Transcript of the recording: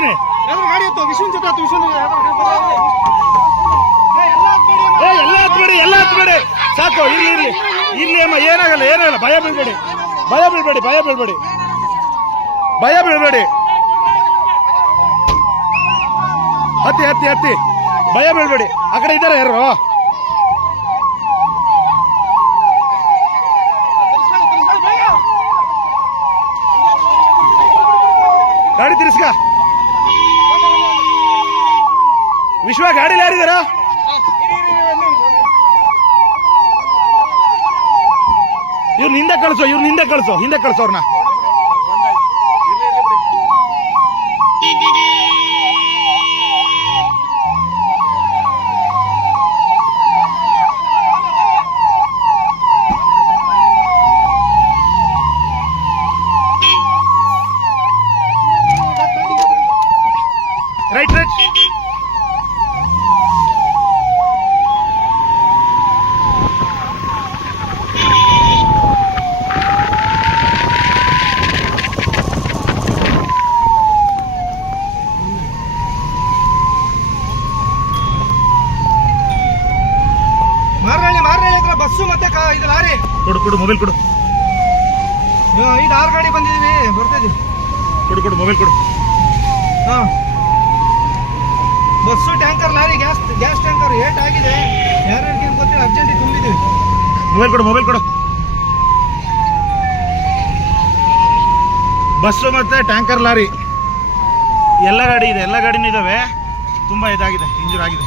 ಬರ್ತೀನಿ. ಗಾಡಿ ಇತ್ತು ವಿಶ್ವನ್ ಜೊತೆ ಎಲ್ಲ ಹತ್ಬೇಡಿ ಸಾಕು. ಇಲ್ಲಿ ಅಮ್ಮ, ಏನಾಗಲ್ಲ ಭಯ ಬೀಳ್ಬೇಡಿ. ಹತ್ತಿ ಭಯ ಬೀಳ್ಬೇಡಿ. ಆ ಕಡೆ ಇದ್ದಾರೆ ಯಾರು? ಗಾಡಿ ತಿರ್ಸ್ಕ. ವಿಶ್ವ ಗಾಡಿಲಿ ಯಾರಿದಾರ? ಇವ್ರು ಹಿಂದೆ ಕಳಿಸೋ ಅವ್ರನ್ನ. ರೈಟ್ ಮಾರ್ನಳ್ಳಿ ಹತ್ರ ಬಸ್ಸು ಮತ್ತೆ ಇದು ಲಾರಿ. ಕೊಡು ಮೊಬೈಲ್ ಕೊಡು. 5-6 ಗಾಡಿ ಬಂದಿದೀವಿ, ಬರ್ತಾ ಇದೀವಿ. ಕೊಡು ಮೊಬೈಲ್ ಕೊಡು. ಹಾ, bus tanker lorry gas tanker ಏಟಾಗಿದೆ. ಯಾರ್ಯಾರಿಗೆ ಗೊತ್ತಿಲ್ಲ, ಅರ್ಜೆಂಟಿಗೆ ತುಂಬಿದ್ದೀವಿ. ಮೊಬೈಲ್ ಕೊಡು. ಬಸ್ಸು ಮತ್ತೆ ಟ್ಯಾಂಕರ್ ಲಾರಿ ಎಲ್ಲ ಗಾಡಿನೂ ಇದಾವೆ. ತುಂಬಾ ಇದಾಗಿದೆ, ಇಂಜೂರ್ ಆಗಿದೆ.